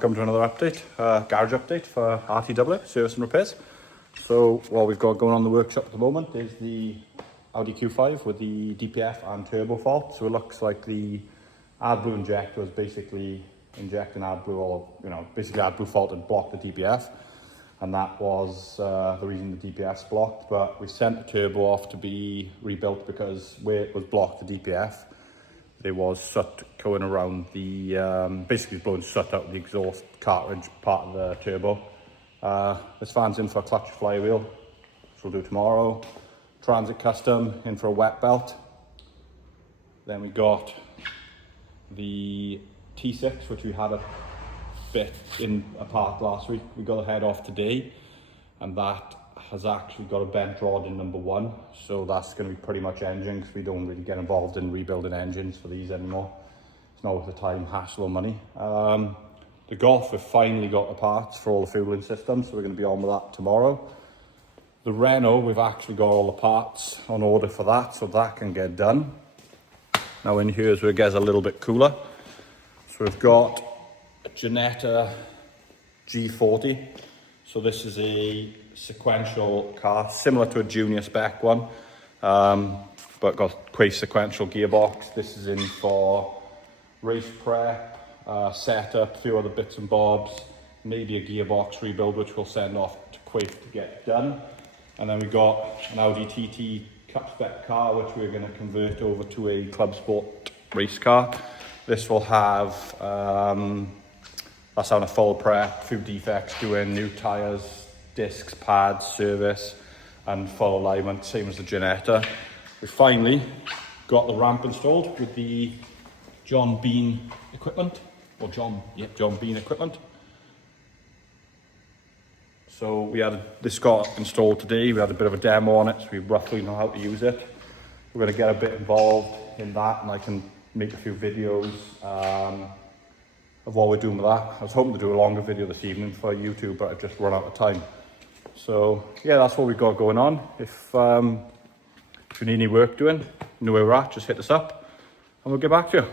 welcome to another update, garage update for RTW, service and repairs. So what we've got going on in the workshop at the moment is the Audi Q5 with the DPF and turbo fault. So it looks like the AdBlue injector was basically injecting AdBlue, or basically AdBlue fault and blocked the DPF. And that was the reason the DPF's blocked, but we sent the turbo off to be rebuilt because where it was blocked, the DPF, there was soot going around the, basically blowing soot out of the exhaust cartridge part of the turbo. This fan's in for a clutch flywheel, which we'll do tomorrow. Transit Custom in for a wet belt. Then we got the T6, which we had a bit in a part last week. We got the head off today, and that has actually got a bent rod in number 1, so that's going to be pretty much engine, because we don't really get involved in rebuilding engines for these anymore. It's not worth the time, hassle, or money. The Golf, we've finally got the parts for all the fueling systems, so we're going to be on with that tomorrow. The Renault, we've actually got all the parts on order for that, so that can get done. Now in here is where it gets a little bit cooler. So we've got a Ginetta G40. So this is a sequential car, similar to a junior spec one, but got quite sequential gearbox. This is in for race prep, setup, a few other bits and bobs, maybe a gearbox rebuild, which we'll send off to Quaife to get done. And then we got an Audi TT Cup spec car, which we're going to convert over to a Club Sport race car. This will have, that's on a full prep, a few defects, doing new tyres, discs, pads, service, and full alignment, same as the Ginetta. We finally got the ramp installed with the John Bean equipment, or John Bean equipment. So we had this got installed today. We had a bit of a demo on it, so we roughly know how to use it. We're going to get a bit involved in that, and I can make a few videos of what we're doing with that. I was hoping to do a longer video this evening for YouTube, but I've just run out of time. So yeah, that's what we've got going on. If you need any work doing, you know where we're at, just hit us up and we'll get back to you.